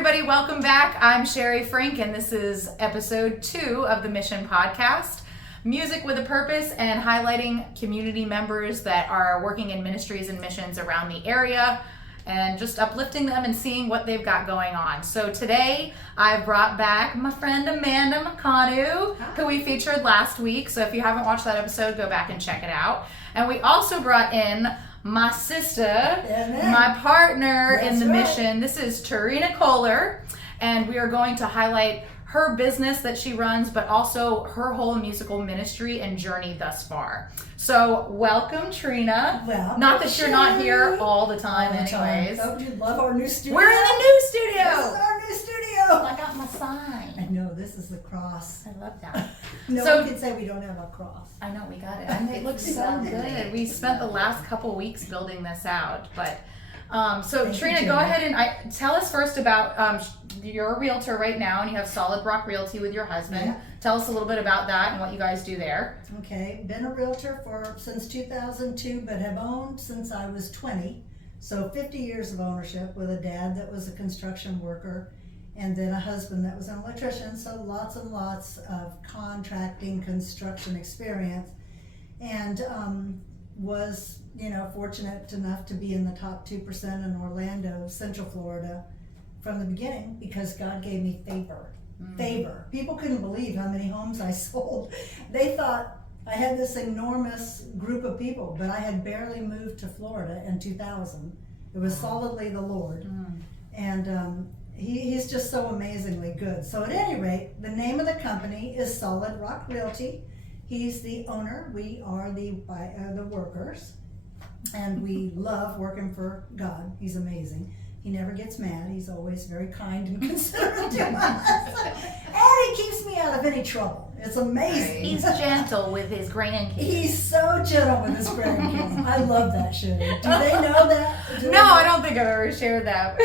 everybody, welcome back. I'm Shari, Frink, and this is episode 2 of the Mission Podcast. Music with a purpose and highlighting community members that are working in ministries and missions around the area and just uplifting them and seeing what they've got going on. So today I've brought back my friend Amanda McConu, who we featured last week. So if you haven't watched that episode, go back and check it out. And we also brought in my sister, my partner in the mission. This is Terynna Koehler, and we are going to highlight her business that she runs, but also her whole musical ministry and journey thus far. So welcome, Terynna. Well, not that you're not here all the time anyways. Oh, you love our new studio. We're in the new studio. This is our new studio. I got my sign. I know, this is the cross. I love that. No one can say we don't have a cross. I know, we got it. And it looks so good. We spent the last couple weeks building this out, but so Terynna, go ahead and tell us first about you're a realtor right now, and you have Solid Rock Realty with your husband. Yeah. Tell us a little bit about that and what you guys do there. Okay, been a realtor since 2002, but have owned since I was 20. So 50 years of ownership with a dad that was a construction worker, and then a husband that was an electrician. So lots and lots of contracting, construction experience, and was fortunate enough to be in the top 2% in Orlando, Central Florida, from the beginning, because God gave me favor. Favor. People couldn't believe how many homes I sold. They thought I had this enormous group of people, but I had barely moved to Florida in 2000. It was solidly the Lord. And he's just so amazingly good. So at any rate, the name of the company is Solid Rock Realty. He's the owner. We are the workers. And we love working for God. He's amazing. He never gets mad. He's always very kind and considerate to us. And he keeps me out of any trouble. It's amazing. He's gentle with his grandkids. He's so gentle with his grandkids. I love that, Shari. Do they know that? I don't think I've ever shared that.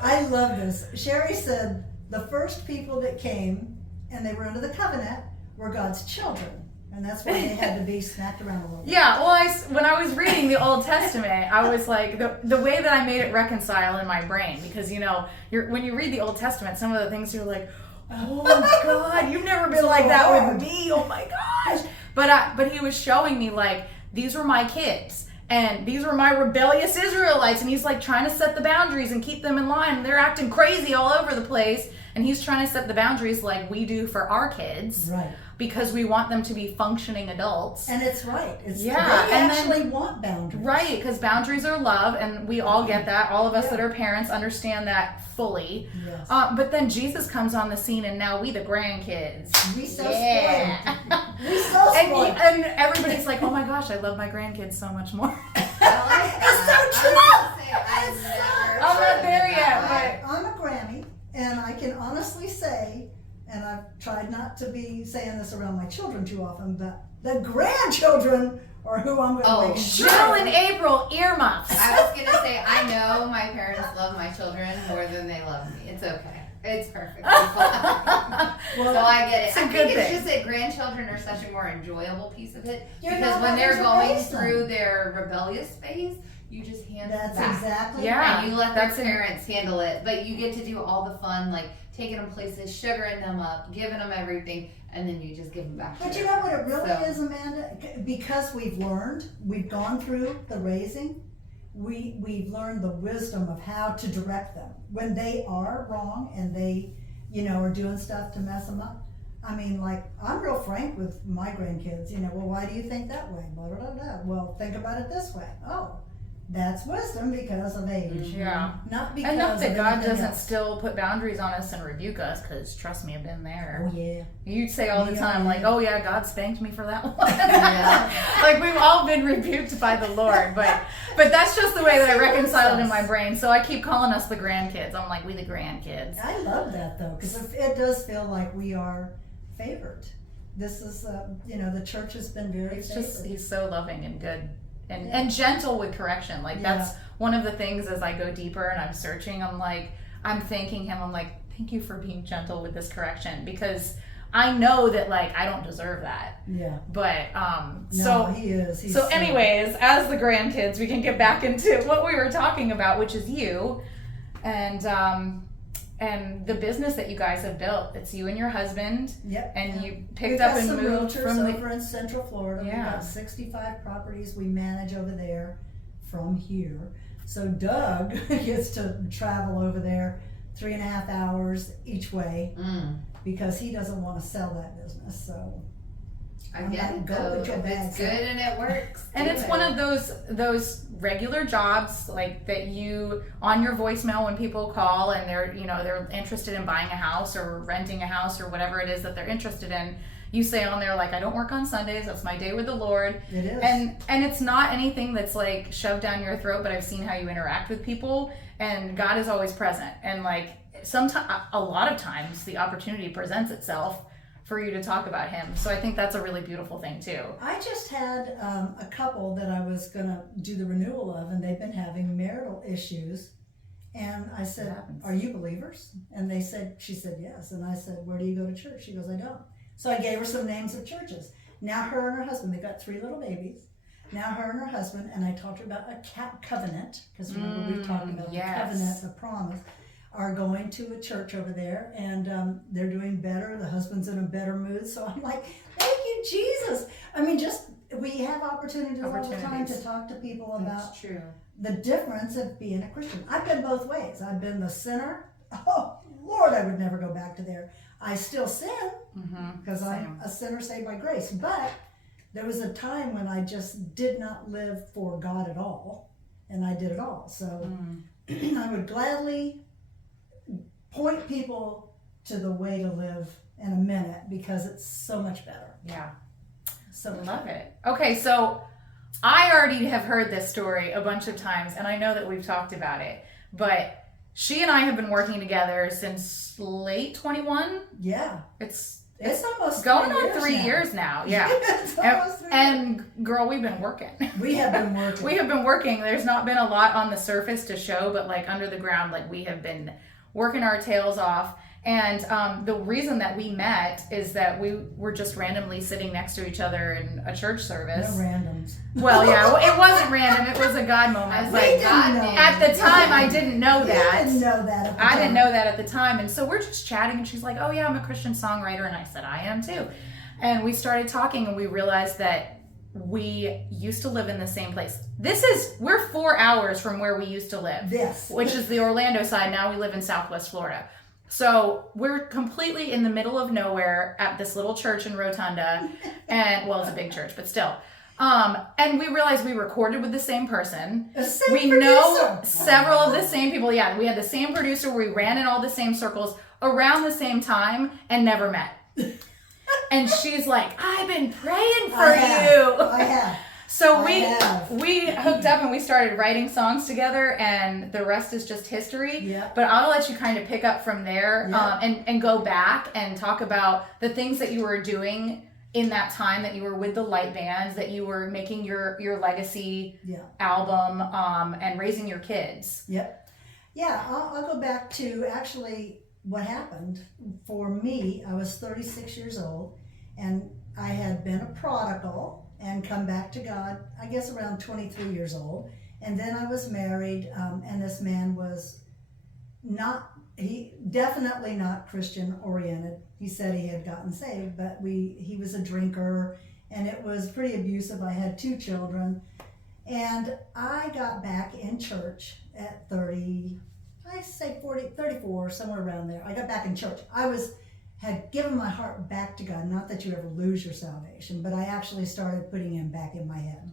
I love this. Shari said the first people that came and they were under the covenant were God's children. And that's why they had to be smacked around a little bit. Yeah, well, when I was reading the Old Testament, I was like, the way that I made it reconcile in my brain, because, when you read the Old Testament, some of the things you're like, oh my God, you've never been like that with me, oh my gosh. But he was showing me, like, these were my kids, and these were my rebellious Israelites, and he's like trying to set the boundaries and keep them in line, and they're acting crazy all over the place, and he's trying to set the boundaries like we do for our kids. Right. Because we want them to be functioning adults. And it's right. They and actually want boundaries. Right, because boundaries are love, and we all get that. All of us that are parents understand that fully. Yes. But then Jesus comes on the scene, and now we the grandkids. We so spoiled. We so spoiled. And everybody's like, oh my gosh, I love my grandkids so much more. It's so true. I'm not there yet, but I'm a Grammy, and I can honestly say, and I've tried not to be saying this around my children too often, but the grandchildren are who I'm going to make sure. Jill and April, earmuffs. I was going to say, I know my parents love my children more than they love me. It's okay. It's perfect. So I get it. I think it's just that grandchildren are such a more enjoyable piece of it. Because when they're going through their rebellious phase, you just hand it back. That's exactly right. And you let their parents handle it. But you get to do all the fun, like taking them places, sugaring them up, giving them everything, and then you just give them back. But you know what it really is, Amanda? Because we've gone through the raising, we've learned the wisdom of how to direct them when they are wrong and they, are doing stuff to mess them up. I mean, like, I'm real frank with my grandkids. Well, why do you think that way? Blah, blah, blah, blah. Well, think about it this way. Oh, that's wisdom because of age. Yeah. Not because Enough that God doesn't else. still put boundaries on us and rebuke us, because trust me, I've been there. Oh, yeah. You'd say all the time, like, oh yeah, God spanked me for that one. Like, we've all been rebuked by the Lord, but that's just the way that I reconcile it in my brain. So I keep calling us the grandkids. I'm like, we the grandkids. I love that though, because it does feel like we are favored. This is, the church has been very favored. He's so loving and good. And gentle with correction. Like, that's one of the things as I go deeper and I'm searching, I'm thanking him. I'm like, thank you for being gentle with this correction, because I know that, like, I don't deserve that. Yeah. But, no, he is. He's so anyways, as the grandkids, we can get back into what we were talking about, which is you. And, the business that you guys have built, it's you and your husband. Yep. And you picked We've up got and some moved realtors from over in Central Florida. Yeah. We've got 65 properties we manage over there from here. So Doug gets to travel over there 3.5 hours each way because he doesn't want to sell that business. So I get it though. If it's good and it works. And it's one of those regular jobs like that you on your voicemail when people call and they're interested in buying a house or renting a house or whatever it is that they're interested in. You say on there like, I don't work on Sundays. That's my day with the Lord. It is. And it's not anything that's like shoved down your throat, but I've seen how you interact with people, and God is always present. And like a lot of times the opportunity presents itself for you to talk about him. So I think that's a really beautiful thing too. I just had a couple that I was gonna do the renewal of, and they've been having marital issues. And I said, are you believers? And she said, yes. And I said, where do you go to church? She goes, I don't. So I gave her some names of churches. Now her and her husband, they've got 3 little babies. Now her and her husband, and I talked to her about a covenant, because remember we've talked about the covenant, the promise, are going to a church over there, and they're doing better. The husband's in a better mood. So I'm like, thank you, Jesus. I mean, we have opportunities all the time to talk to people about the difference of being a Christian. I've been both ways. I've been the sinner. Oh, Lord, I would never go back to there. I still sin because I'm a sinner saved by grace. But there was a time when I just did not live for God at all, and I did it all. So I would gladly point people to the way to live in a minute because it's so much better. Yeah. So love it. Okay, so I already have heard this story a bunch of times, and I know that we've talked about it, but she and I have been working together since late 21. Yeah. It's almost going on 3 years now. Yeah. It's almost 3 years. And girl, we've been working. We have been working. We have been working. There's not been a lot on the surface to show, but like under the ground, like we have been working our tails off. And the reason that we met is that we were just randomly sitting next to each other in a church service. No randoms. Well, yeah, it wasn't random. It was a God moment. At the time, I didn't know that. I didn't know that at the time. I didn't know that at the time. And so we're just chatting, and she's like, oh, yeah, I'm a Christian songwriter. And I said, I am too. And we started talking, and we realized that we used to live in the same place. We're 4 hours from where we used to live. Yes. Which is the Orlando side. Now we live in Southwest Florida. So we're completely in the middle of nowhere at this little church in Rotunda. And, well, it's a big church, but still. And we realized we recorded with the same person. We know several of the same people. Yeah, we had the same producer. We ran in all the same circles around the same time and never met. And she's like, I've been praying for you. I have. So we hooked up and we started writing songs together, and the rest is just history. Yeah. But I'll let you kind of pick up from there and go back and talk about the things that you were doing in that time that you were with the light bands, that you were making your legacy album and raising your kids. Yep. Yeah, I'll go back to actually what happened. For me, I was 36 years old, and I had been a prodigal and come back to God, I guess around 23 years old. And then I was married, and this man was definitely not Christian oriented. He said he had gotten saved, but he was a drinker, and it was pretty abusive. I had 2 children, and I got back in church at 34, somewhere around there. I got back in church. Had given my heart back to God. Not that you ever lose your salvation, but I actually started putting him back in my head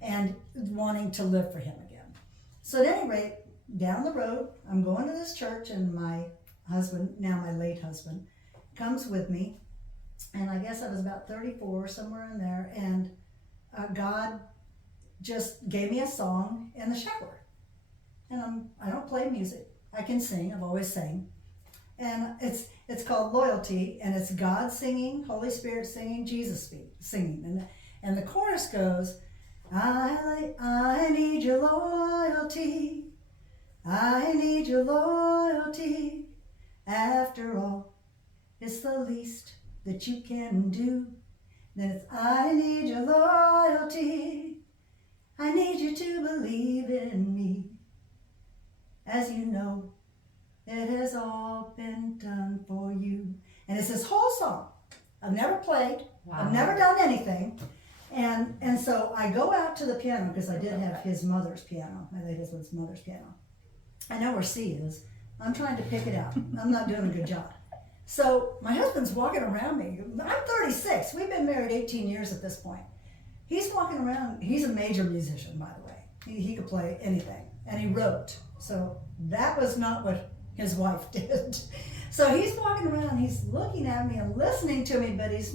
and wanting to live for him again. So at any rate, down the road, I'm going to this church, and my husband, now my late husband, comes with me. And I guess I was about 34, somewhere in there, and God just gave me a song in the shower. And I don't play music. I can sing. I've always sang. And it's called Loyalty, and it's God singing, Holy Spirit singing, Jesus singing. And the chorus goes, I need your loyalty. I need your loyalty. After all, it's the least that you can do. Then it's, I need your loyalty. I need you to believe in me. As you know, it has all been done for you. And it's this whole song. I've never played. Wow. I've never done anything. And so I go out to the piano because I did have his mother's piano, my late husband's mother's piano. I know where C is. I'm trying to pick it out. I'm not doing a good job. So my husband's walking around me. I'm 36. We've been married 18 years at this point. He's walking around. He's a major musician, by the way. He could play anything. And he wrote. So that was not what his wife did. So he's walking around. He's looking at me and listening to me, but he's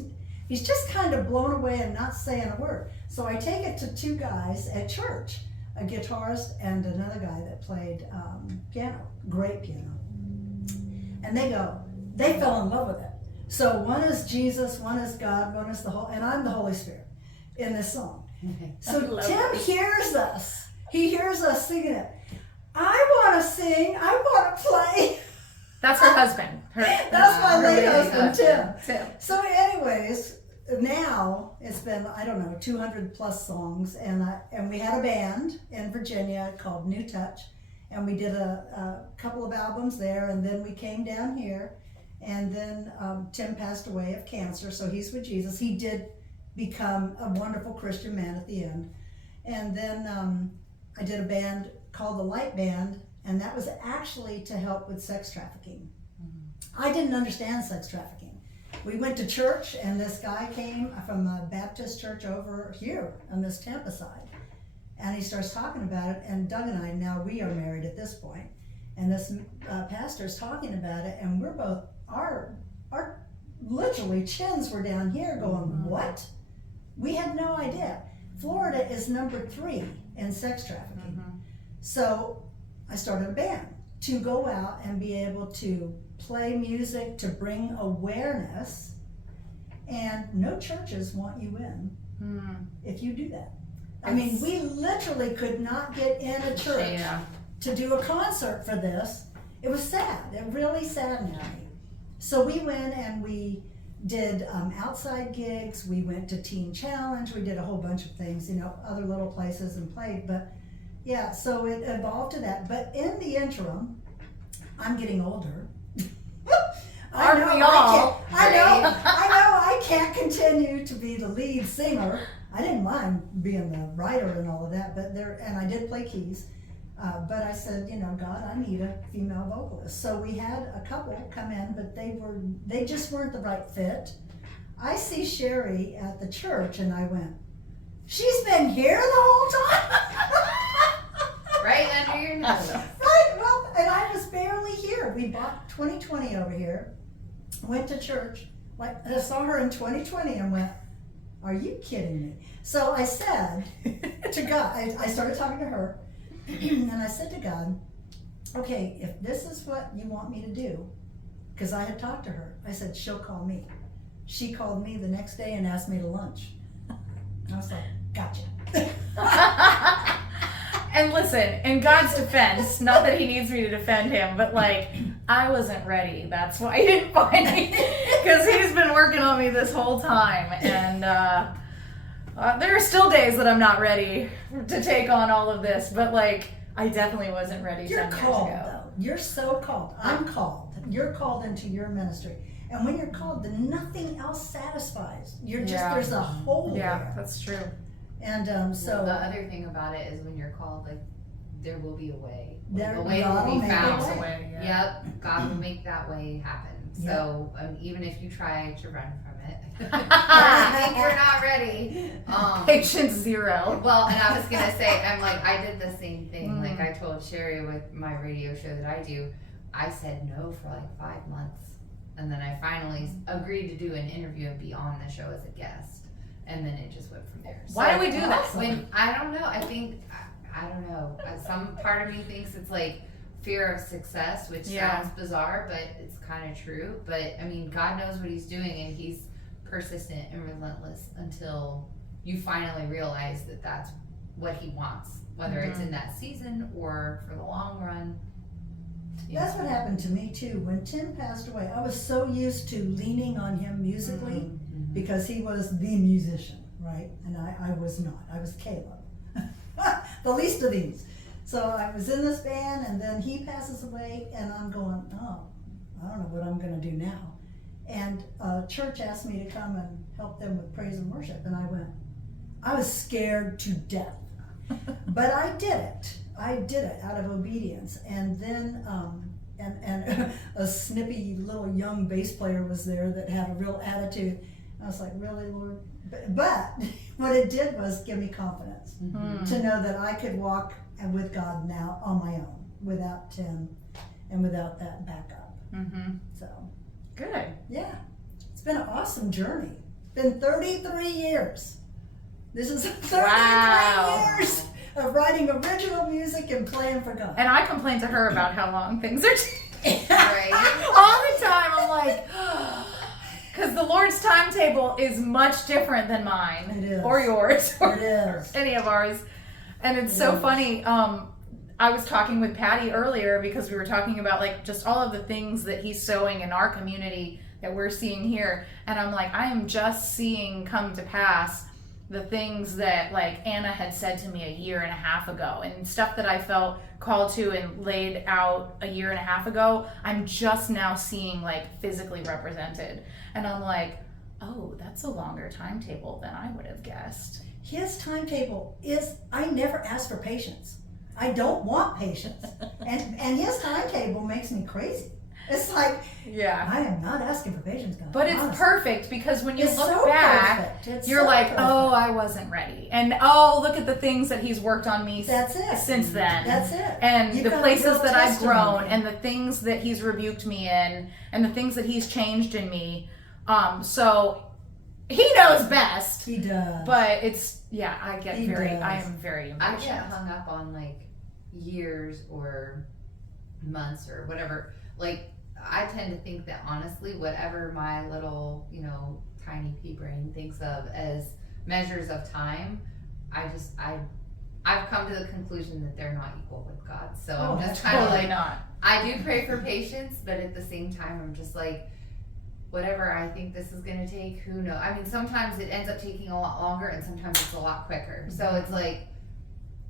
just kind of blown away and not saying a word. So I take it to two guys at church, a guitarist and another guy that played piano, great piano. And they fell in love with it. So one is Jesus, one is God, one is and I'm the Holy Spirit in this song. So Tim hears us. He hears us singing it. I want to sing. I want to play. That's her husband. That's my late husband, Tim. So anyways, now it's been, I don't know, 200 plus songs, and we had a band in Virginia called New Touch, and we did a couple of albums there, and then we came down here, and then Tim passed away of cancer, so he's with Jesus. He did become a wonderful Christian man at the end. And then I did a band called the Light Band, and that was actually to help with sex trafficking. I didn't understand sex trafficking. We went to church, and this guy came from a Baptist church over here on this Tampa side, and he starts talking about it, and Doug and I, now we are married at this point, and this pastor is talking about it, and we're both, our literally chins were down here going, what? We had no idea. Florida is number 3 in sex trafficking. So I started a band to go out and be able to play music to bring awareness, and no churches want you in if you do that. I mean, we literally could not get in a church to do a concert for this. It was sad. It really saddened me. So we went and we did outside gigs. We went to Teen Challenge. We did a whole bunch of things, other little places, and played. But yeah, so it evolved to that. But in the interim, I'm getting older. I know I can't continue to be the lead singer. I didn't mind being the writer and all of that, and I did play keys. But I said, God, I need a female vocalist. So we had a couple come in, but they just weren't the right fit. I see Shari at the church, and I went, she's been here the whole time? Right under your nose. Right, well, and I was barely here. We bought 2020 over here, went to church, I saw her in 2020 and went, are you kidding me? So I said to God, I started talking to her, and I said to God, okay, if this is what you want me to do, because I had talked to her, I said, she'll call me. She called me the next day and asked me to lunch. I was like, gotcha. And listen, in God's defense, not that he needs me to defend him, but I wasn't ready. That's why he didn't find me, because he's been working on me this whole time. And there are still days that I'm not ready to take on all of this, but I definitely wasn't ready. You're 10 called, years ago. though. You're so called. I'm called. You're called into your ministry. And when you're called, then nothing else satisfies. There's a hole there. That's true. And so the other thing about it is when you're called, there will be a way. There a way will be found. a way, Yep, God will make that way happen. So even if you try to run from it, I think you're not ready. Patience 0. Well, and I was gonna say, I did the same thing. I told Shari with my radio show that I do, I said no for 5 months, and then I finally agreed to do an interview and be on the show as a guest. And then it just went from there. Why do we do that? I don't know. I think, I don't know. Some part of me thinks it's fear of success, which sounds bizarre, but it's kind of true. But God knows what he's doing, and he's persistent and relentless until you finally realize that that's what he wants, whether it's in that season or for the long run. That's what happened to me too. When Tim passed away, I was so used to leaning on him musically. Because he was the musician, right? And I was not. I was Caleb, the least of these. So I was in this band, and then he passes away, and I'm going, oh, I don't know what I'm going to do now. And church asked me to come and help them with praise and worship, and I was scared to death. But I did it. I did it out of obedience. And then, and a snippy little young bass player was there that had a real attitude. I was like, really, Lord? But what it did was give me confidence to know that I could walk with God now on my own, without Tim and without that backup. So, good. Yeah. It's been an awesome journey. Been 33 years. This is 33 years of writing original music and playing for God. And I complain to her about how long things are taking. Right. All the time. I'm like, because the Lord's timetable is much different than mine. It is. Or yours. Or It is. any of ours. And it's so funny. I was talking with Patty earlier because we were talking about like just all of the things that he's sowing in our community that we're seeing here. And I'm like, I am just seeing come to pass the things that like Anna had said to me a year and a half ago, and stuff that I felt called to and laid out a year and a half ago, I'm just now seeing like physically represented. And I'm like, oh, that's a longer timetable than I would have guessed. His timetable is, I never ask for patience. I don't want patience. And his timetable makes me crazy. It's like, yeah, I am not asking for patience, God. But it's honestly. perfect because when you It's look so back, perfect. you're so like, perfect. oh, I wasn't ready. And oh, look at the things that he's worked on me That's it. since then. That's it. And You've the got a places real that I've testimony. grown and the things that he's rebuked me in and the things that he's changed in me. So he knows best. He does. But it's, yeah, I He does. I am very I impatient. get hung up on like years or months or whatever. Like, I tend to think that honestly, whatever my little, tiny pea brain thinks of as measures of time, I've come to the conclusion that they're not equal with God. So I'm just kind of Totally like, not. I do pray for patience, but at the same time, I'm just like, whatever I think this is going to take, who knows? I mean, sometimes it ends up taking a lot longer and sometimes it's a lot quicker. So it's like,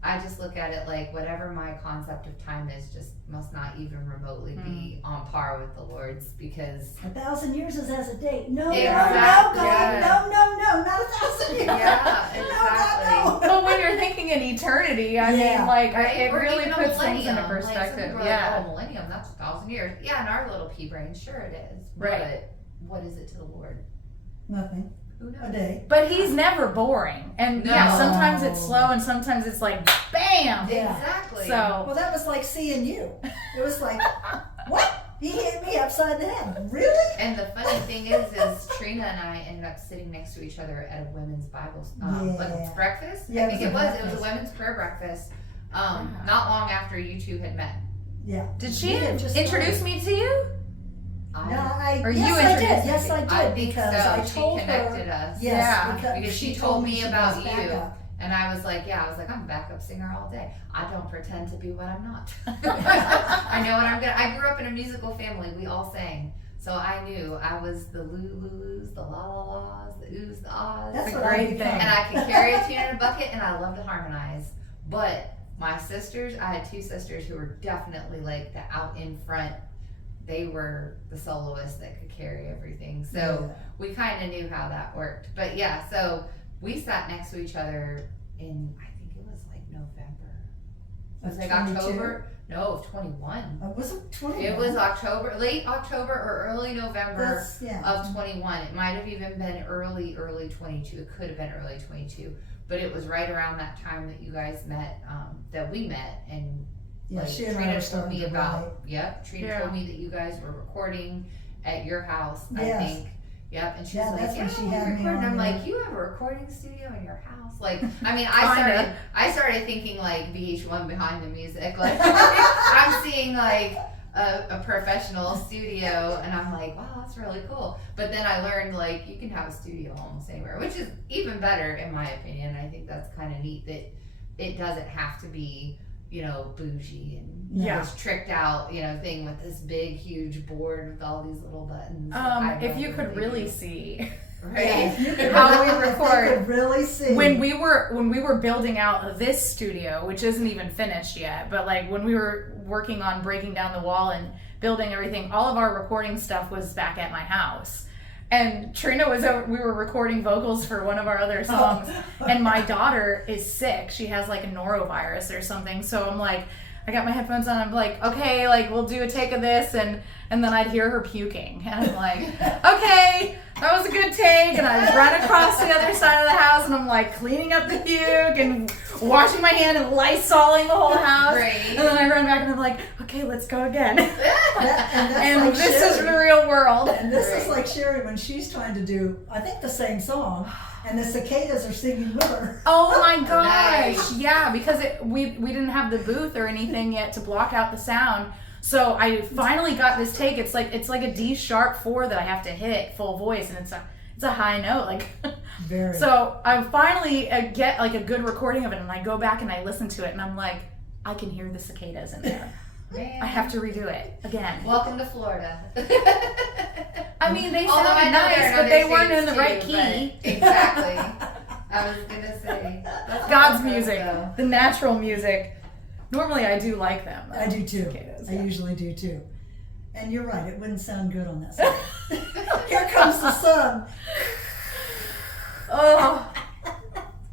I just look at it like whatever my concept of time is just must not even remotely be on par with the Lord's, because 1,000 years is as a day. No, Exactly. no, God, no, not 1,000 years. Yeah, exactly. No. But when you're thinking in eternity, I Yeah. mean, like, Right? it Or really even a puts things into millennium. Like, some perspective. people are Yeah. like, oh, millennium, that's 1,000 years. Yeah, in our little pea brain, sure it is. Right. But what is it to the Lord? Nothing. Who knows? A day. But he's never boring. And yeah, No. sometimes it's slow and sometimes it's like, bam! Yeah. Exactly. So, Well, that was like seeing you. It was like, what? He hit me upside the head. Really? And the funny thing is Terynna and I ended up sitting next to each other at a women's Bible like breakfast. Yeah, I think it was a it was a breakfast. women's prayer breakfast. Not long after you two had met. Yeah. did she We had just introduce started. me to you? No, Or you yes, I did. introduced Yes, I did. think because so. I She told connected her. us. Yes, Yeah, because she told me she about was you. backup. And I was like, I'm a backup singer all day. I don't pretend to be what I'm not. I know what I'm gonna. I grew up in a musical family. We all sang. So I knew I was the lulus, the la la las, the oohs, the ahs. That's It's a what I great become. thing. And I could carry a tune in a bucket, and I love to harmonize. But my sisters, I had two sisters who were definitely like the out in front. They were the soloists that could carry everything. So we kind of knew how that worked. But yeah, so we sat next to each other in, I think it was like November. It was like 22? October. No, of 21. Was it 20? It was October, late October or early November Yeah. of 21. It might have even been early 22. It could have been early 22. But it was right around that time that you guys met, that we met. And Yeah, like, she and I were Terynna told starting me to about, write. yep, Terynna Yeah. told me that you guys were recording at your house, I Yes. think. Yep, and she's Yeah, like, that's when she we had me recording. on I'm there. like, you have a recording studio in your house? Like, I mean, Kinda. I started thinking like VH1 behind the music. Like, I'm seeing like a professional studio, and I'm like, wow, that's really cool. But then I learned like you can have a studio almost anywhere, which is even better in my opinion. I think that's kind of neat that it doesn't have to be, bougie and Yeah. this tricked out, thing with this big, huge board with all these little buttons. If you could really see right? You could how we really- record. You could really see. when we were building out this studio, which isn't even finished yet, but like when we were working on breaking down the wall and building everything, all of our recording stuff was back at my house. And Terynna was over, we were recording vocals for one of our other songs, and my daughter is sick. She has like a norovirus or something. So I'm like, I got my headphones on. I'm like, okay, like we'll do a take of this, and then I'd hear her puking, and I'm like, okay, that was a good take. And I run across the other side of the house, and I'm like cleaning up the puke and washing my hand and Lysoling the whole house. Great. And then I run back and I'm like, okay, let's go again. And like this Shari. Is the real world. And this is like Shari when she's trying to do, I think, the same song, and the cicadas are singing with her. Oh my gosh! Nice. Yeah, because we didn't have the booth or anything yet to block out the sound. So I finally got this take. It's like a D sharp 4 that I have to hit full voice, and it's a high note, like. Very. So I finally get like a good recording of it, and I go back and I listen to it, and I'm like, I can hear the cicadas in there. Man. I have to redo it again. Welcome to Florida. I mean, they Although I sounded know nice, they're but in they other weren't in states the right too, key. but exactly. I was gonna say that's God's what I music, though. the natural music. Normally, I do like them. I do too. Cicadas, I yeah. usually do too. And you're right, it wouldn't sound good on that side. Here comes the sun. Oh,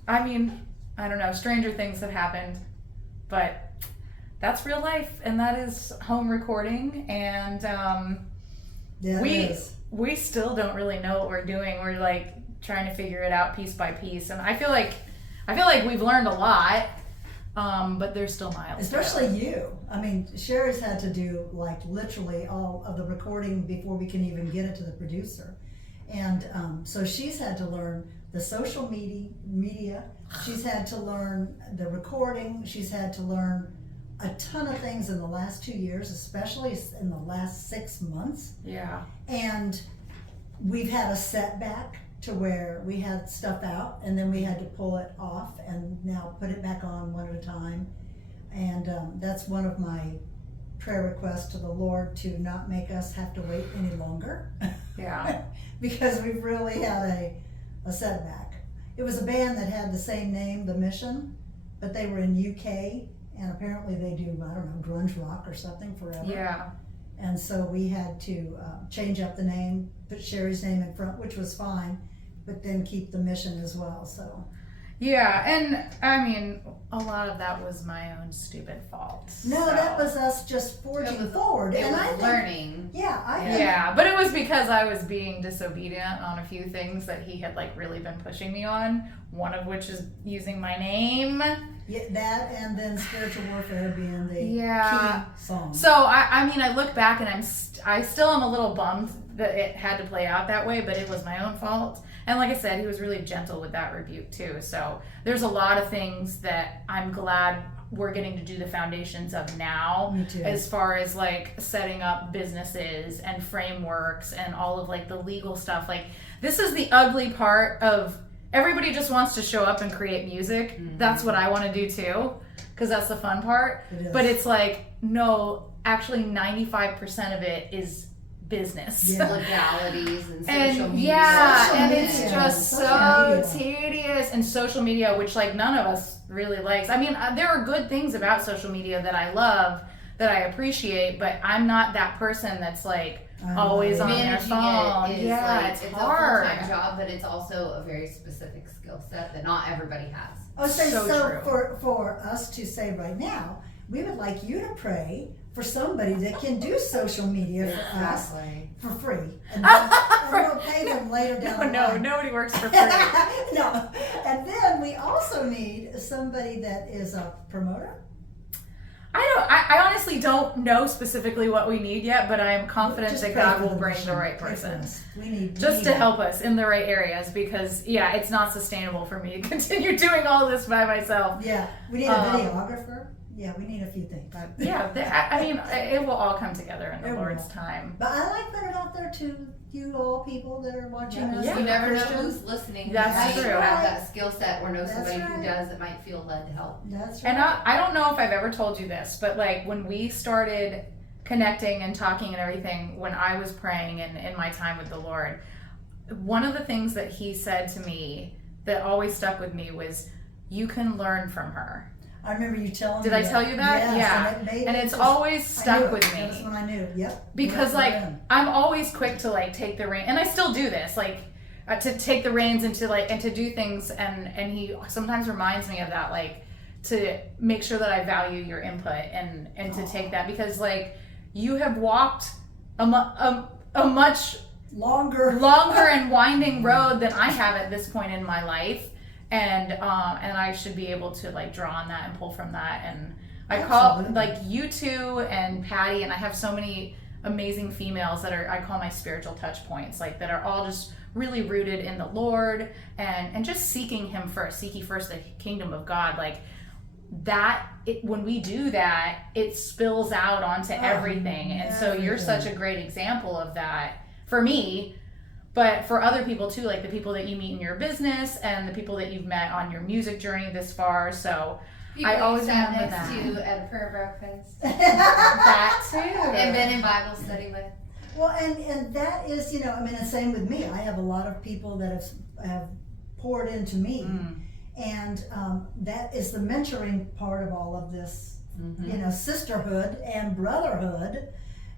I mean, I don't know. Stranger things have happened, but that's real life, and that is home recording. And Yeah, it is. we still don't really know what we're doing. We're like trying to figure it out piece by piece, and I feel like we've learned a lot, but there's still miles. Especially you. I mean, Shari's had to do like literally all of the recording before we can even get it to the producer. And so she's had to learn the social media. She's had to learn the recording. She's had to learn a ton of things in the last 2 years, especially in the last 6 months. Yeah. And we've had a setback to where we had stuff out and then we had to pull it off and now put it back on one at a time. And that's one of my prayer requests to the Lord, to not make us have to wait any longer. Yeah. Because we've really had a setback. It was a band that had the same name, The Mission, but they were in UK, and apparently they do, I don't know, grunge rock or something forever. Yeah. And so we had to change up the name, put Shari's name in front, which was fine, but then keep The Mission as well. So. Yeah, and I mean, a lot of that was my own stupid fault. No, so. that was us just forging forward. It And was I think, learning. yeah, I think, Yeah, but it was because I was being disobedient on a few things that he had like really been pushing me on. One of which is using my name. yeah, that and then Spiritual Warfare being the Yeah. key song. So I mean, I look back and I still am a little bummed that it had to play out that way, but it was my own fault. And like I said, he was really gentle with that rebuke too. So there's a lot of things that I'm glad we're getting to do the foundations of now. Me too. As far as like setting up businesses and frameworks and all of like the legal stuff. Like this is the ugly part of everybody just wants to show up and create music. Mm-hmm. That's what I want to do too, because that's the fun part. It is. But it's like, no, actually 95% of it is business. Yeah. Legalities and social And media. yeah, Social and media. it's just Social so media. tedious. And social media, which like none of us really likes. I mean, there are good things about social media that I love, that I appreciate, but I'm not that person that's like always on their Managing phone. it is Yeah, like, it's it's hard. a full-time job, but it's also a very specific skill set that not everybody has. Oh, So true. for us to say right now, we would like you to pray for somebody that can do social media for us Exactly. for free. And we'll pay them later down the No, line. nobody works for free. No. And then we also need somebody that is a promoter. I honestly don't know specifically what we need yet, but I am confident Just that pray God for will the bring mission. the right Pray for person. us. We need Just to help us in the right areas, because yeah, it's not sustainable for me to continue doing all this by myself. Yeah, we need a videographer. Yeah, we need a few things. But yeah, I mean, it will all come together in It the will. Lord's time. But I like putting it out there to you all people that are watching us. Yeah. You that are never know Christians. who's listening. That's who might true. have that skill set or know That's somebody right. who does that might feel led to help. That's right. And I don't know if I've ever told you this, but like when we started connecting and talking and everything, when I was praying and in my time with the Lord, one of the things that he said to me that always stuck with me was, you can learn from her. I remember you telling me. Did I tell you that? Yes, yeah. And it's always stuck with me. That's when I knew. Yep. Because like I'm always quick to like take the reins, and I still do this, like to take the reins and to do things, and he sometimes reminds me of that, like to make sure that I value your input and to take that, because like you have walked a much longer and winding road than I have at this point in my life. And I should be able to like draw on that and pull from that. And I call like you two and Patty, and I have so many amazing females that I call my spiritual touch points, like that are all just really rooted in the Lord and just seeking Him first. Seek ye first the kingdom of God. Like that, when we do that, it spills out onto everything. And so you're such a great example of that for me. But for other people too, like the people that you meet in your business and the people that you've met on your music journey this far. So people I always remember next that. to at a prayer breakfast. That too. And been in Bible study with. Well, and that is, I mean, the same with me. I have a lot of people that have poured into me. And that is the mentoring part of all of this, sisterhood and brotherhood.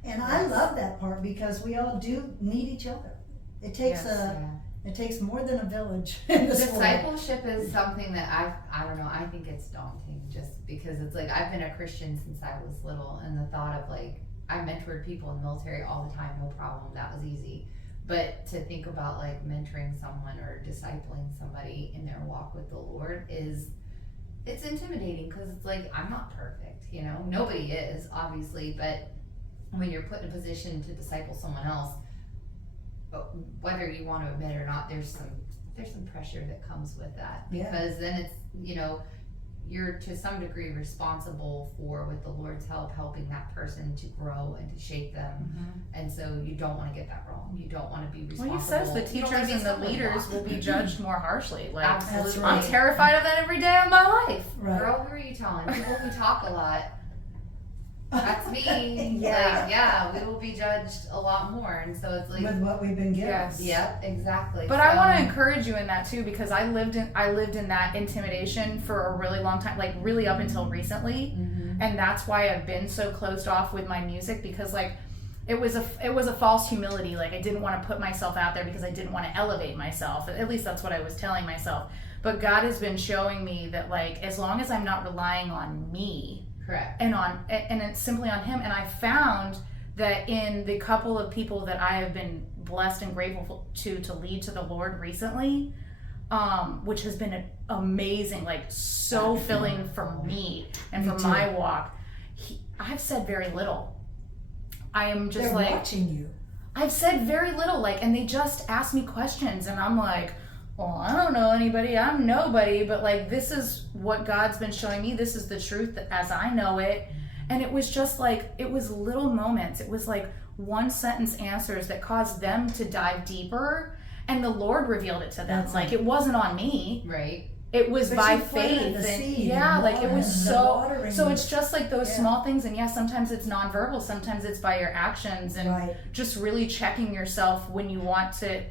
And I love that part because we all do need each other. It takes it takes more than a village in this Discipleship is something that I don't know, I think it's daunting just because it's like I've been a Christian since I was little, and the thought of like I mentored people in the military all the time, no problem, that was easy. But to think about like mentoring someone or discipling somebody in their walk with the Lord it's intimidating because it's like I'm not perfect, nobody is obviously, but when you're put in a position to disciple someone else, but whether you want to admit it or not, there's some pressure that comes with that, because then it's you're to some degree responsible for, with the Lord's help, helping that person to grow and to shape them. And so you don't want to get that wrong. You don't want to be responsible. Well, he says the teachers and the leaders will be judged more harshly. Like, absolutely. I'm terrified of that every day of my life. Right. Girl, who are you telling? People who talk a lot. That's me. We will be judged a lot more, and so it's like with what we've been given. Yes. Yep, exactly. But I want to encourage you in that too, because I lived in that intimidation for a really long time, like really up until recently, and that's why I've been so closed off with my music, because like it was a false humility. Like I didn't want to put myself out there because I didn't want to elevate myself. At least that's what I was telling myself. But God has been showing me that like as long as I'm not relying on me. Correct. And it's simply on Him. And I found that in the couple of people that I have been blessed and grateful to lead to the Lord recently, which has been amazing, like so filling for me and for my walk. I've said very little. I am just They're like watching you. I've said very little, like, and they just ask me questions, and I'm like, well, I don't know anybody, I'm nobody, but like this is what God's been showing me, this is the truth as I know it. And it was just like, it was little moments, it was like one sentence answers that caused them to dive deeper, and the Lord revealed it to them. Like it wasn't on me, right? It was by faith, and like it was so it's just like those small things. And sometimes it's nonverbal, sometimes it's by your actions, and just really checking yourself when you want to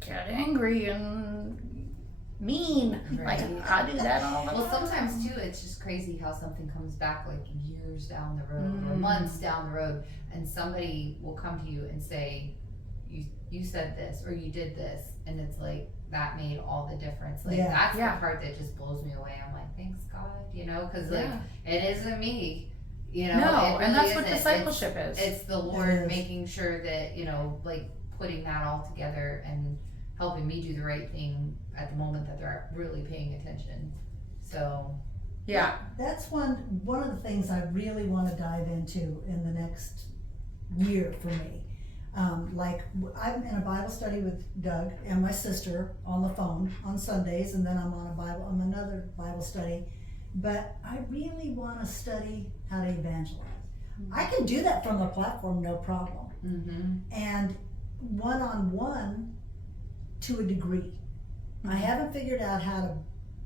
get angry and mean. Like I do that all the time. Well, sometimes too, it's just crazy how something comes back like years down the road or months down the road, and somebody will come to you and say, you said this or you did this, and it's like that made all the difference. Like that's the part that just blows me away. I'm like, thanks God, because like it isn't me. No, it really and that's what discipleship is. It's the Lord making sure that like putting that all together and helping me do the right thing at the moment that they're really paying attention. So that's one of the things I really want to dive into in the next year for me. Like I'm in a Bible study with Doug and my sister on the phone on Sundays, and then I'm on another Bible study. But I really want to study how to evangelize. I can do that from the platform, no problem. And one-on-one to a degree. I haven't figured out how to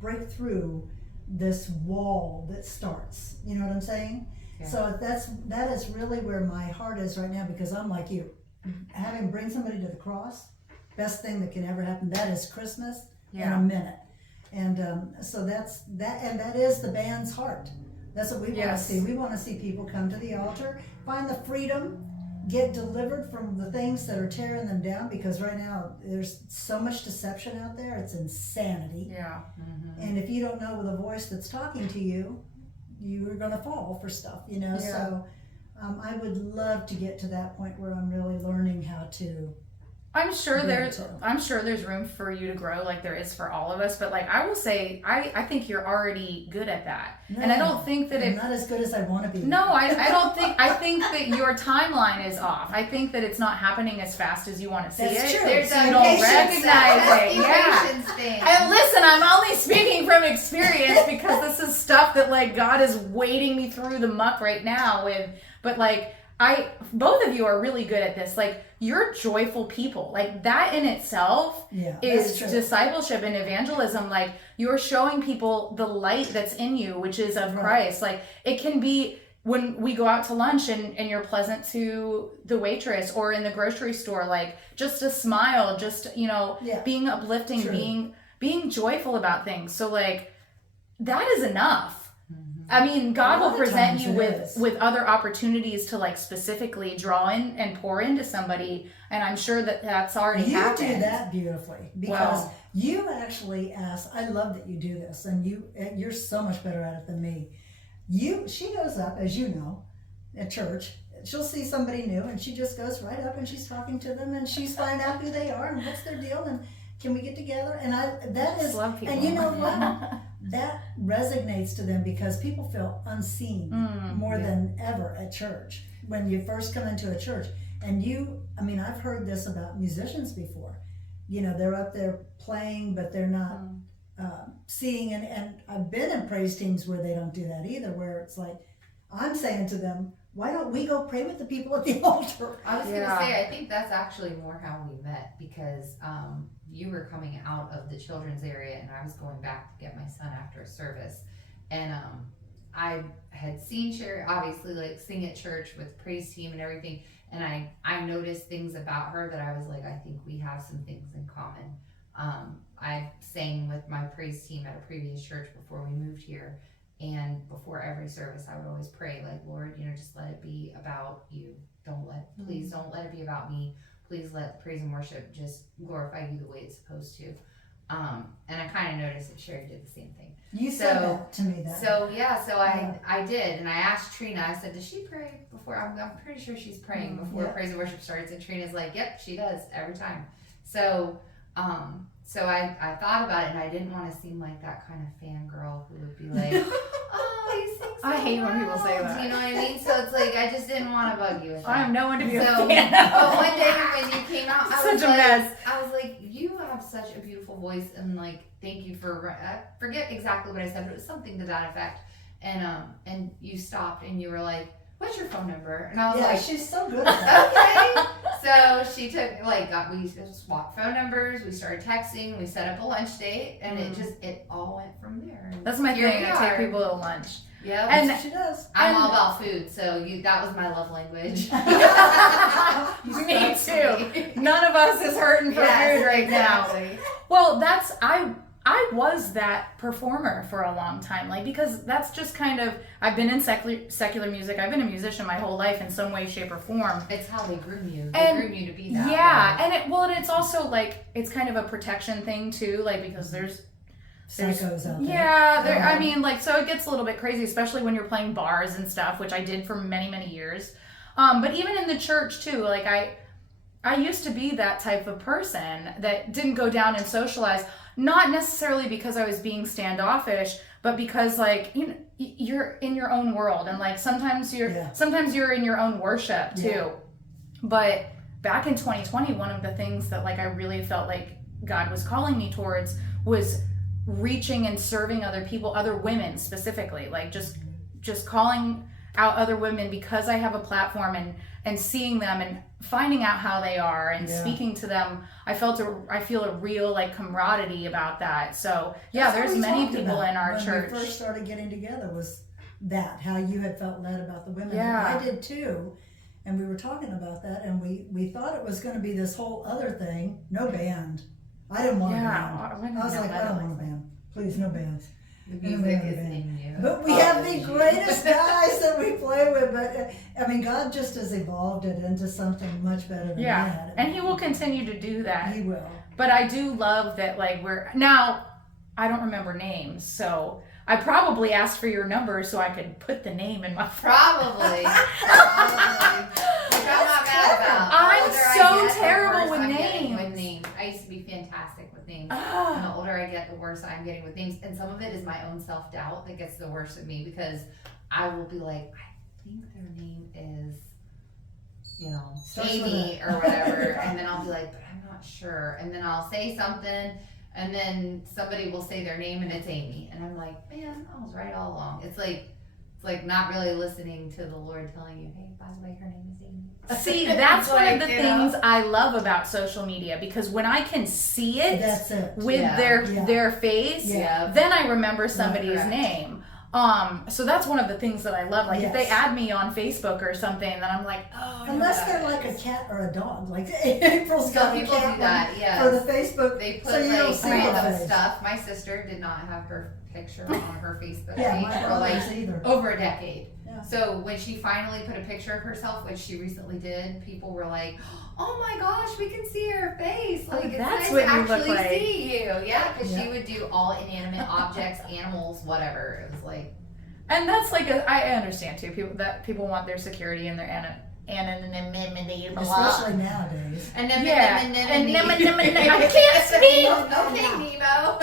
break through this wall that starts. You know what I'm saying? Yeah. So that is really where my heart is right now, because I'm like you. Having bring somebody to the cross, best thing that can ever happen. That is Christmas in a minute. And so that's that, and that is the band's heart. That's what we want to see. We want to see people come to the altar, find the freedom, get delivered from the things that are tearing them down, because right now there's so much deception out there. It's insanity. Yeah. Mm-hmm. And if you don't know the voice that's talking to you, you're going to fall for stuff, you know. Yeah. So I would love to get to that point where I'm really learning how to. I'm sure there's room for you to grow, like there is for all of us. But like I will say, I think you're already good at that, and I don't think that I'm not as good as I want to be. No, I don't think. I think that your timeline is off. I think that it's not happening as fast as you want to see That's it. true. There's So you don't recognize it. Yeah. Thing. And listen, I'm only speaking from experience because this is stuff that like God is wading me through the muck right now with. But like both of you are really good at this. Like you're joyful people. Like that in itself is discipleship and evangelism. Like you're showing people the light that's in you, which is of Christ. Like it can be when we go out to lunch and you're pleasant to the waitress, or in the grocery store, like just a smile, just, you know, being uplifting, being joyful about things. So like that is enough. I mean, God will present you with other opportunities to like specifically draw in and pour into somebody, and I'm sure that that's already happened. You do that beautifully, because you actually ask. I love that you do this, and you're so much better at it than me. She goes up, as you know, at church. She'll see somebody new, and she just goes right up and she's talking to them, and she's finding out who they are and what's their deal, and can we get together? And love people. And you know what? That resonates to them, because people feel unseen more than ever at church when you first come into a church. And I've heard this about musicians before. You know, they're up there playing, but they're not seeing. And I've been in praise teams where they don't do that either, where it's like, I'm saying to them, why don't we go pray with the people at the altar? I was going to say, I think that's actually more how we met, because you were coming out of the children's area and I was going back to get my son after a service. And I had seen Shari obviously like sing at church with praise team and everything. And I noticed things about her that I was like, I think we have some things in common. I sang with my praise team at a previous church before we moved here. And before every service, I would always pray, like, Lord, you know, just let it be about you. Please don't let it be about me. Please let praise and worship just glorify you the way it's supposed to. And I kind of noticed that Shari did the same thing. You said that to me. I did. And I asked Terynna, I said, does she pray before? I'm pretty sure she's praying before praise and worship starts. And Terynna's like, yep, she does every time. So I thought about it, and I didn't want to seem like that kind of fangirl who would be like, oh, you sing so I hate when people say that. You know what I mean? So it's like, I just didn't want to bug you with that. I am no one to be a fan. But one day when you came out, I was like, you have such a beautiful voice, and like, thank you for, I forget exactly what I said, but it was something to that effect. And you stopped and you were like, what's your phone number? And I was like, she's so good at that. Okay. So she took, we swapped phone numbers, we started texting, we set up a lunch date, and it all went from there. And that's my thing, I take people to lunch. Yeah, and she does. I'm all about food, so that was my love language. Me too. None of us is hurting for food right now. Well, I was that performer for a long time, like, because that's just kind of, I've been in secular music. I've been a musician my whole life in some way, shape, or form. It's how they groom you. They groom you to be that. Yeah, and it's also like, it's kind of a protection thing too, like, because there's psychos out there. Yeah, I mean, like, so it gets a little bit crazy, especially when you're playing bars and stuff, which I did for many, many years. But even in the church too, like, I used to be that type of person that didn't go down and socialize. Not necessarily because I was being standoffish, but because, like, you know, you're in your own world, and like sometimes you're in your own worship too. Yeah. But back in 2020, one of the things that like I really felt like God was calling me towards was reaching and serving other people, other women specifically, like just calling out other women, because I have a platform and seeing them and finding out how they are and speaking to them. I feel a real like camaraderie about that. So there's many people in our church. When we first started getting together was that, how you had felt led about the women. Yeah. And I did too. And we were talking about that, and we thought it was going to be this whole other thing. No band. I didn't want a band. I was like, I don't want a band. Please, no bands. The music is in you. But we have the greatest guys that we play with. But I mean, God just has evolved it into something much better than that. And He will continue to do that. He will. But I do love that, like, now, I don't remember names, so I probably asked for your number so I could put the name in my phone. Probably. Which I'm not mad about. I'm so terrible with names. I used to be fantastic with names. And the older I get, the worse I'm getting with names. And some of it is my own self-doubt that gets the worst of me, because I will be like, I think their name is, Amy or whatever. And then I'll be like, but I'm not sure. And then I'll say something, and then somebody will say their name and it's Amy. And I'm like, man, I was right all along. It's like not really listening to the Lord telling you, hey, by the way, her name is Amy. See, that's one of the things I love about social media, because when I can see it, with their face, then I remember somebody's name. So that's one of the things that I love. Like if they add me on Facebook or something, then I'm like, oh. Unless they're like a cat or a dog, like April's got a cat do that, for the Facebook. They put so you don't see random stuff. My sister did not have her picture on her Facebook page for like over a decade. Yeah. So when she finally put a picture of herself, which she recently did, people were like, oh my gosh, we can see her face. Like, it's that's nice what to you look actually like. see you. Yeah, because she would do all inanimate objects, animals, whatever. It was like. And that's like, I understand too, people want their security and their anonymity. Especially nowadays. And I can't speak. Okay, Nemo.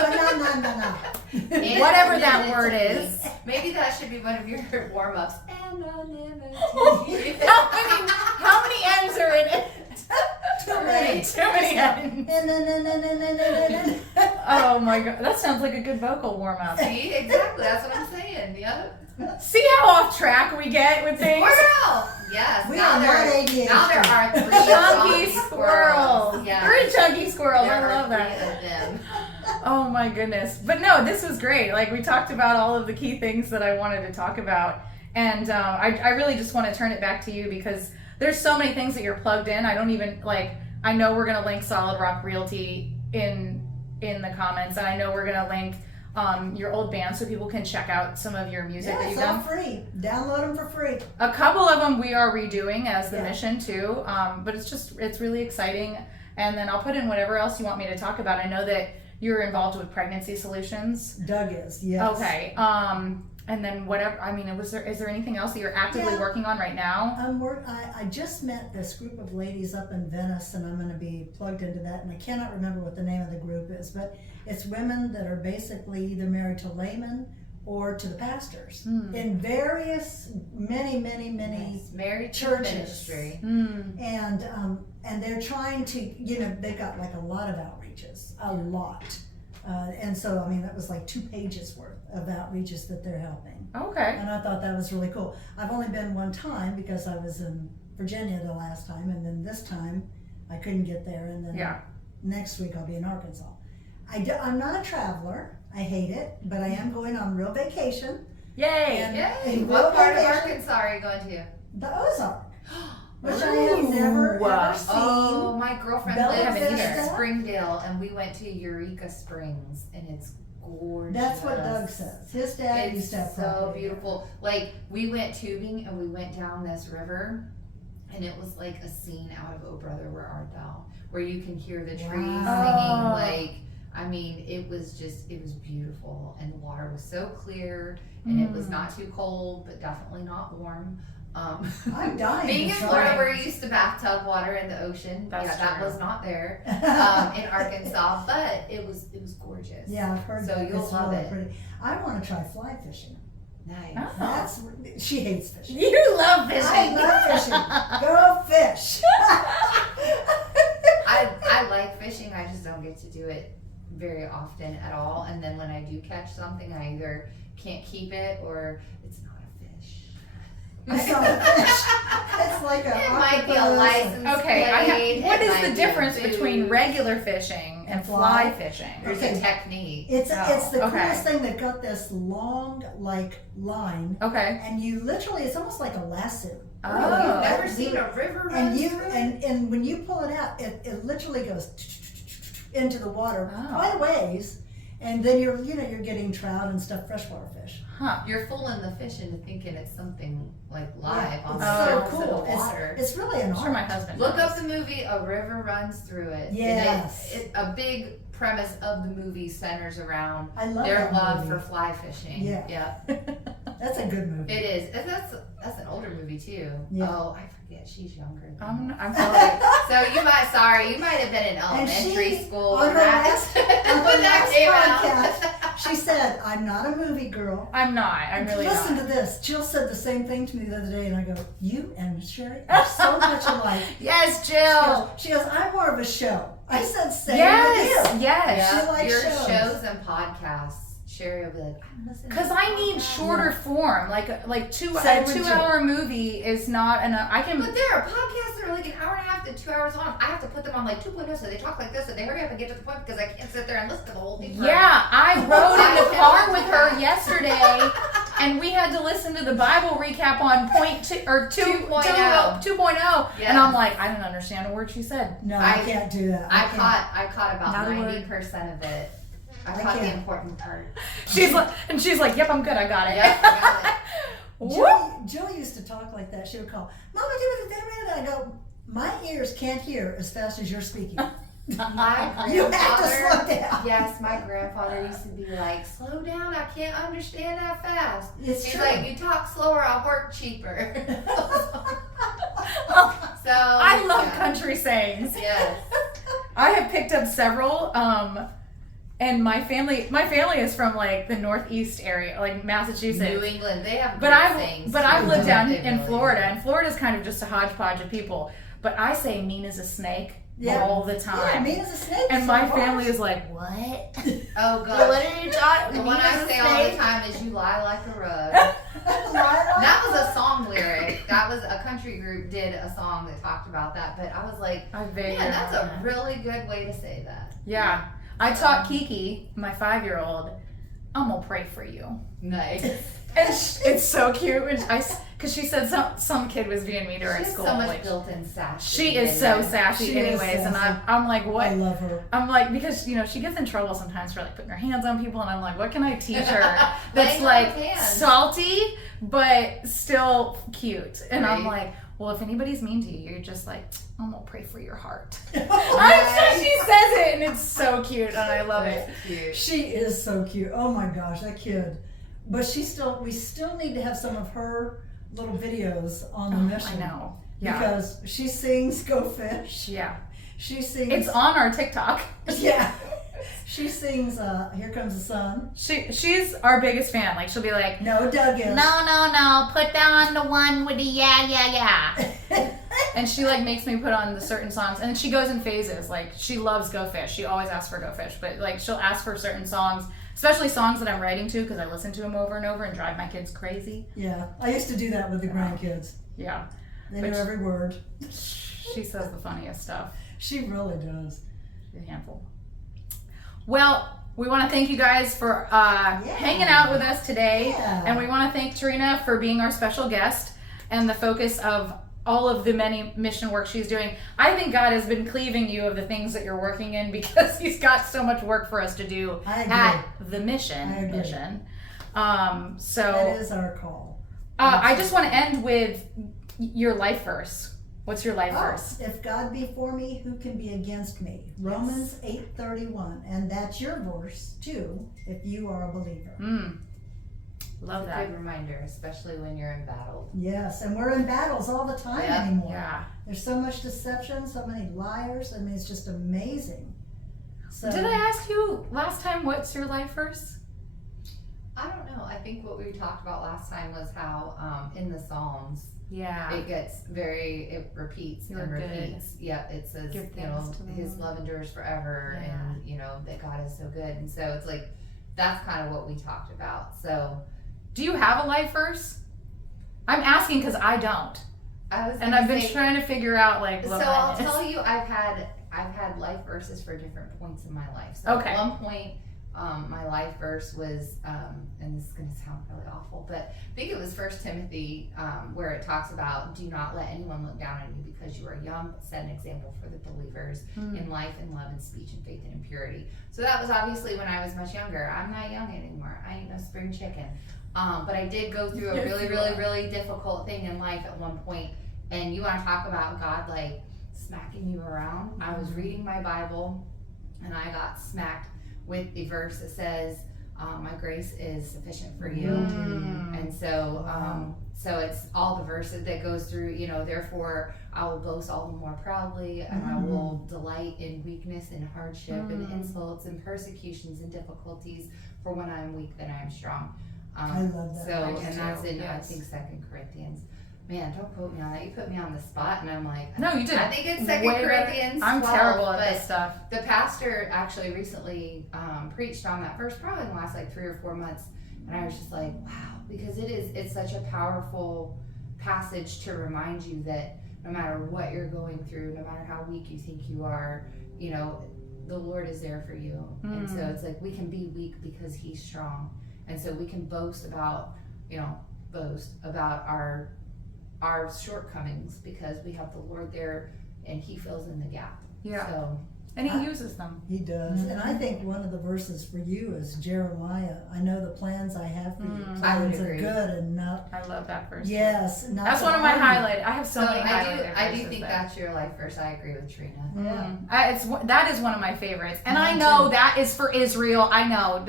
No. Whatever that word is. Maybe that should be one of your warm-ups. Anonymity. How many N's are in it? Too many N's. Oh my god, that sounds like a good vocal warm-up. See, exactly, that's what I'm saying. Yep. See how off track we get with things? Yes. Now there are 3 chunky squirrels. Yeah. 3 chunky squirrels. There I love are that. 3 of them. Oh my goodness. But no, this was great. Like we talked about all of the key things that I wanted to talk about. And I really just want to turn it back to you, because there's so many things that you're plugged in. I don't even I know we're going to link Solid Rock Realty in the comments, and I know we're going to link your old band so people can check out some of your music that you've done. It's all free. Download them for free. A couple of them we are redoing as the mission too, but it's really exciting. And then I'll put in whatever else you want me to talk about. I know that you're involved with pregnancy solutions. Doug is, yes. Okay. And then whatever, I mean, is there anything else that you're actively working on right now? I just met this group of ladies up in Venice, and I'm going to be plugged into that, and I cannot remember what the name of the group is, but it's women that are basically either married to laymen or to the pastors in various, many married churches. Ministry. And they're trying to, they've got like a lot of outreaches, a lot. And so, I mean, that was like 2 pages worth of outreaches that they're helping. Okay. And I thought that was really cool. I've only been one time because I was in Virginia the last time, and then this time I couldn't get there, and then next week I'll be in Arkansas. I'm not a traveler. I hate it, but I am going on real vacation. Yay! Yay! What part of Arkansas are you going to? The Ozark. Which I have never ever seen. Oh, my girlfriend lives in Vista? Springdale, and we went to Eureka Springs, and it's gorgeous. That's what Doug says. His dad used to have so beautiful. Like, we went tubing, and we went down this river, and it was like a scene out of Oh Brother, Where Art Thou? Where you can hear the trees singing, like, I mean, it was beautiful, and the water was so clear, and it was not too cold, but definitely not warm. I'm dying. Being in Florida, where you used to bathtub water in the ocean, that was not there in Arkansas, but it was gorgeous. Yeah, I've heard so that. You'll love really it. Pretty. I want to try fly fishing. Nice. She hates fishing. You love fishing. I love fishing. Go fish. I like fishing. I just don't get to do it very often at all. And then when I do catch something, I either can't keep it or it's not a fish. It's not a fish. It's like it might be a license plate. What is the difference between between regular fishing and fly fishing? There's a technique. It's the coolest thing. They've got this long line. Okay. And you literally, it's almost like a lasso. Oh. You've never seen a river run and when you pull it out, it literally goes into the water quite a ways, And then you're getting trout and stuff, freshwater fish. Huh. You're fooling the fish into thinking it's something like live Yeah, on it's the so surface of cool. the water. It's really an I'm art. sure my husband Look knows. up the movie A River Runs Through It. Yes. A big premise of the movie centers around I love their that love movie. for fly fishing. Yeah. That's a good movie. It is. And that's an older movie too. Yeah. Oh, I forget. She's younger than I'm sorry. So you might have been in elementary school on when her that, when that came out. She said, I'm not a movie girl. I'm not. I'm really Listen not. to this. Jill said the same thing to me the other day, and I go, you and Shari are so much alike. Yes, Jill. She goes, I'm more of a show. I said, same Yes, with you. yes. She likes Your shows. and podcasts. Sherry will be like, I'm listening. Because I need shorter form. Like a Same with 2 Jill. hour movie is not enough. I can. But there are podcasts that are like an hour and a half to 2 hours long. I have to put them on like 2.0 so they talk like this and they hurry up and get to the point because I can't sit there and listen to the whole thing. Yeah, I rode in the car with her Yeah. yesterday, and we had to listen to the Bible recap on point 2 or 2.0, 2.0, Yeah. and I'm like, I didn't understand a word she said. No, I can't do that. I can't. caught about Not a word. 90% of it. I I caught the can't. important part. She's like, yep, I'm good, I got it. Yep, I got it. Whoop. Jill used to talk like that. She would call, Mama, do it. I go, my ears can't hear as fast as you're speaking. My You have to grandfather, slow down. yes, my grandfather used to be like, slow down, I can't understand that fast. It's He's true. like, you talk slower, I'll work cheaper. So I love yeah. country sayings. Yes. I have picked up several, and my family is from like the northeast area, like Massachusetts. New England, they have But great sayings. I've lived down They in really Florida, do. and Florida's kind of just a hodgepodge of people. But I say mean as a snake all the Yeah, time. mean as a snake. And so my hard. family is like, what? Oh What gosh. are you talking? The one mean I as a say all the snake? time is you lie like a rug. That was a song lyric. That was a country group did a song that talked about that. But I was like, I vaguely man, that's a remember. really good way to say that. Yeah. I taught Kiki, my 5-year-old, I'm gonna pray for you. Nice. And it's so cute. Because she said some kid was being mean to her She in has school. so much like, built-in sass. she is so sassy. sassy She is anyways. And sassy. I'm like, what? I love her. I'm like, because, she gets in trouble sometimes for like putting her hands on people. And I'm like, what can I teach her that's Laying on like hands. salty, but still cute? And I'm Right. like, well, if anybody's mean to you, you're just like, I'm going to pray for your heart. Nice. I'm sure she says it, and it's so cute, and I love it. That's cute. She is so cute. Oh my gosh, that kid. But we still need to have some of her little videos on the mission. I know. Yeah. Because she sings Go Fish. Yeah. She sings. It's on our TikTok. Yeah. She sings Here Comes the Sun. She's our biggest fan. Like, she'll be like, No, Doug is. no, put down the one with the yeah. And she like makes me put on the certain songs, and then she goes in phases. Like, she loves Go Fish. She always asks for Go Fish, but like she'll ask for certain songs, especially songs that I'm writing to, because I listen to them over and over and drive my kids crazy. Yeah. I used to do that with the grandkids. Yeah, They But knew she- every word. she says the funniest stuff. She really does. She's a handful. Well, we want to thank you guys for hanging out with us today, Yeah. and we want to thank Terynna for being our special guest and the focus of all of the many mission work she's doing. I think God has been cleaving you of the things that you're working in, because He's got so much work for us to do I agree. at the mission. I agree. So That is our call. I just want to end with your life verse. What's your life verse? If God be for me, who can be against me? Romans 8:31, and that's your verse too, if you are a believer. Love It's a that. good reminder, especially when you're in battle. Yes, and we're in battles all the time Yeah, anymore. Yeah. There's so much deception, so many liars. I mean, it's just amazing. So, Did I ask you last time what's your life verse? I don't know. I think what we talked about last time was how in the Psalms Yeah. it repeats You're and good. repeats. Yeah, it says, Give thanks to the His Lord. love endures forever, Yeah. and that God is so good. And so it's like that's kind of what we talked about. So Do you have a life verse? I'm asking because I don't, I was, and I've been trying to figure out like So what I'll mine is. tell you, I've had life verses for different points in my life. So Okay. at one point, my life verse was, and this is going to sound really awful, but I think it was 1 Timothy, where it talks about, do not let anyone look down on you because you are young, but set an example for the believers in life and love and speech and faith and in purity. So that was obviously when I was much younger. I'm not young anymore. I ain't no spring chicken. But I did go through a really difficult thing in life at one point. And you want to talk about God like smacking you around? I was reading my Bible and I got smacked with a verse that says, my grace is sufficient for you. And so so it's all the verses that goes through, therefore I will boast all the more proudly, and I will delight in weakness and hardship and insults and persecutions and difficulties, for when I am weak then I am strong. I love that. So, and that's in, I think, 2 Corinthians. Man, don't quote me on that. You put me on the spot, and I'm like, no, you did. I think it's 2 Corinthians 12. I'm terrible at this stuff. The pastor actually recently preached on that verse, probably in the last 3 or 4 months, and I was just like, wow, because it's such a powerful passage to remind you that no matter what you're going through, no matter how weak you think you are, the Lord is there for you. And so it's like we can be weak because He's strong, and so we can boast about our shortcomings because we have the Lord there and He fills in the gap. Yeah. So, and He uses them. He does. And I think one of the verses for you is Jeremiah. I know the plans I have for you. Plans of good and not. I love that verse. Yes. That's one of my highlights. I have so many highlights. I do think that's your life verse. I agree with Terynna. Yeah. That is one of my favorites. And I know that is for Israel. I know.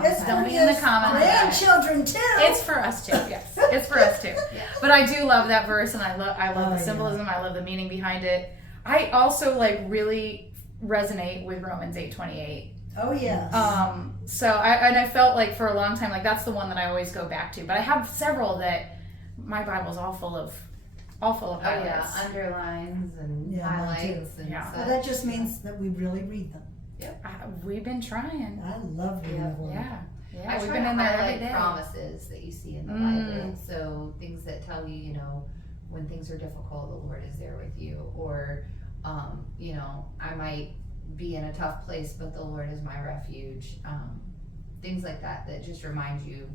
It's don't be in the comments. Grandchildren too. It's for us too. Yes, it's for us too. But I do love that verse, and I love the symbolism. I love the meaning behind it. I also really resonate with Romans 8:28. Oh yes. So I felt like for a long time that's the one that I always go back to. But I have several that my Bible's all full of highlights. Underlines and highlights and stuff. Well, that just means that we really read them. Yep. We've been trying. I love reading the Word. I we've try been to in there highlight every day. promises that you see in the Bible. So things that tell you, when things are difficult, the Lord is there with you. Or, I might be in a tough place, but the Lord is my refuge. Things like that just remind you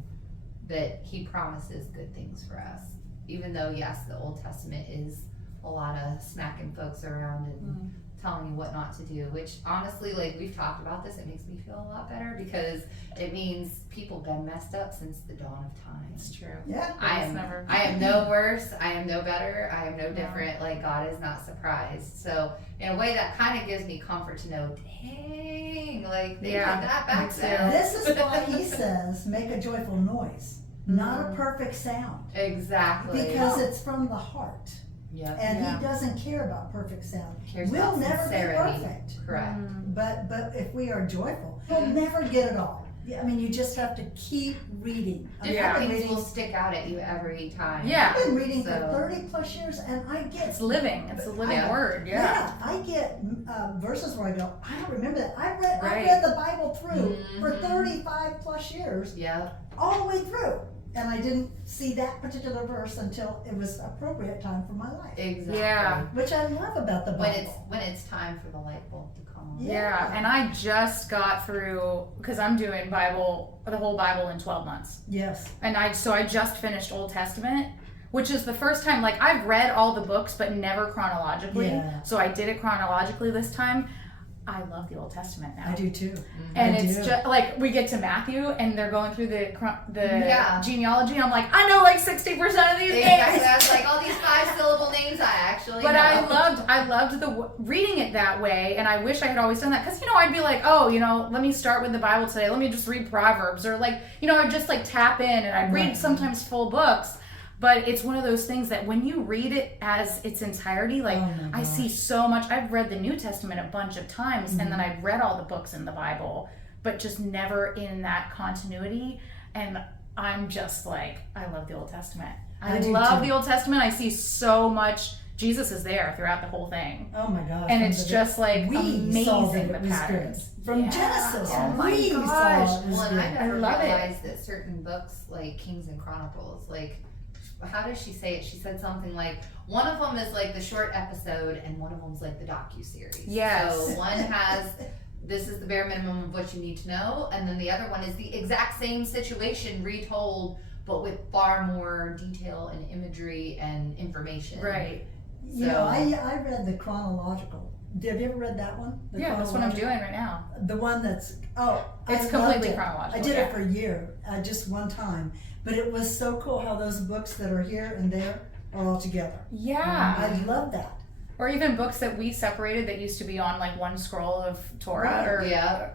that He promises good things for us. Even though, yes, the Old Testament is a lot of smacking folks around and telling you what not to do, which honestly, we've talked about this, it makes me feel a lot better because it means people been messed up since the dawn of time. It's true. Yeah. I am no worse, I am no better, I am no different. God is not surprised. So in a way that kind of gives me comfort to know, dang, they did that back then. This is why He says, make a joyful noise, not a perfect sound. Exactly. Because it's from the heart. Yep. And He doesn't care about perfect sound. Cares we'll about never sincerity. be perfect. Correct. But if we are joyful, we'll never get it all. You just have to keep reading. Different things will stick out at you every time. Yeah. I've been reading for 30 plus years, and I get it's living. It's a living word. Yeah. I get verses where I go, I don't remember that. I read the Bible through for 35 plus years. Yeah. All the way through. And I didn't see that particular verse until it was appropriate time for my life. Exactly. Yeah. Which I love about the Bible. When it's time for the light bulb to come on. Yeah. And I just got through, because I'm doing the whole Bible in 12 months. Yes. And I just finished Old Testament, which is the first time, I've read all the books, but never chronologically. Yeah. So I did it chronologically this time. I love the Old Testament now. I do too. And it's just we get to Matthew and they're going through the genealogy. I'm like, I know 60% of these names. That's all these 5-syllable names I actually But know. I loved reading it that way, and I wish I had always done that because I'd be like, let me start with the Bible today. Let me just read Proverbs, or I'd just tap in and I'd read sometimes full books. But it's one of those things that when you read it as its entirety, I see so much. I've read the New Testament a bunch of times, and then I've read all the books in the Bible, but just never in that continuity. And I'm just I love the Old Testament. I love the Old Testament. I see so much. Jesus is there throughout the whole thing. Oh my gosh. And it's just amazing the patterns. From Genesis. Oh my gosh. I never realized that certain books Kings and Chronicles, how does she say it? She said something one of them is the short episode and one of them's the docuseries. Yes. So one has this is the bare minimum of what you need to know. And then the other one is the exact same situation retold, but with far more detail and imagery and information. Right. You know, I read the chronological. Have you ever read that one? Yeah, that's what I'm doing right now. The one that's, it's completely chronological. I did it for a year, just one time. But it was so cool how those books that are here and there are all together. Yeah. I love that. Or even books that we separated that used to be on like one scroll of Torah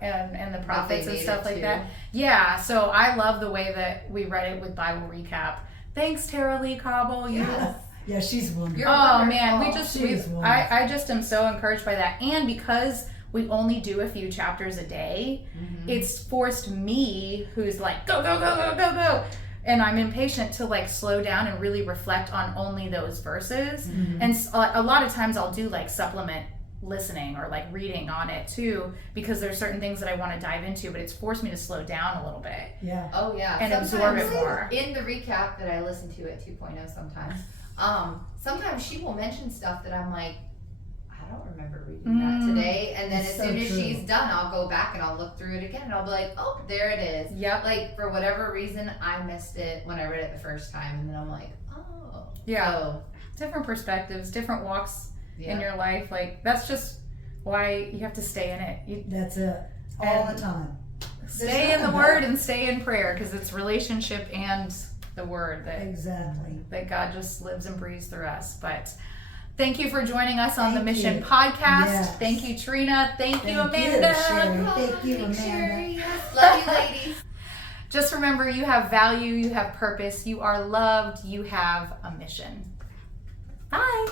and the prophets and stuff like that. Yeah, so I love the way that we read it with Bible recap. Thanks, Tara Lee Cobble. Yeah, she's wonderful. Oh man, I just am so encouraged by that. And because we only do a few chapters a day, it's forced me, who's like, go, go, go, go, go, go. And I'm impatient to like slow down and really reflect on only those verses. And a lot of times I'll do like supplement listening or like reading on it too, because there's certain things that I want to dive into, but it's forced me to slow down a little bit. Yeah. Oh yeah. And absorb it more. In the recap that I listen to at 2.0 sometimes, sometimes she will mention stuff that I'm like, I don't remember reading that today. And then as soon as she's done, I'll go back and I'll look through it again and I'll be like, oh, there it is. Yep. Like for whatever reason, I missed it when I read it the first time. And then I'm like, oh. Yeah. So, different perspectives, different walks in your life. Like that's just why you have to stay in it. That's it. All the time. Stay in the Word and stay in prayer, because it's relationship and the Word that God just lives and breathes through us. But thank you for joining us on the Mission Podcast. Yes. Thank you, Terynna. Thank you, Amanda. Thank you, Amanda. Shari. Yes. Love you, ladies. Just remember, you have value, you have purpose, you are loved, you have a mission. Bye.